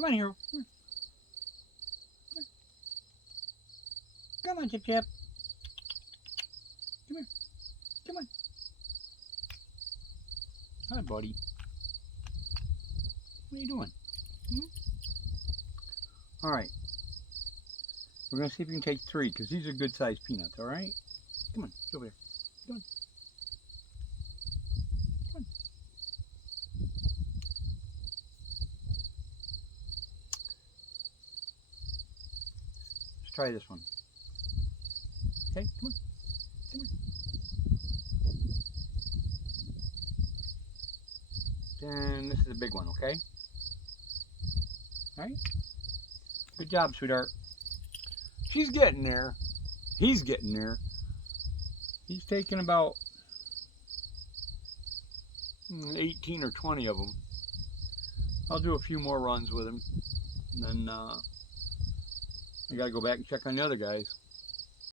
Come on, Hero. Come on, Chip Chip. Come here. Come on. Hi, buddy. What are you doing? All right. We're going to see if we can take 3, because these are good-sized peanuts, all right? Come on, get over there. Come on. Come on. Let's try this one. Okay, come on. Come on. And this is a big one, okay? All right? Good job, sweetheart. She's getting there. He's getting there. He's taking about 18 or 20 of them. I'll do a few more runs with him. And then I got to go back and check on the other guys.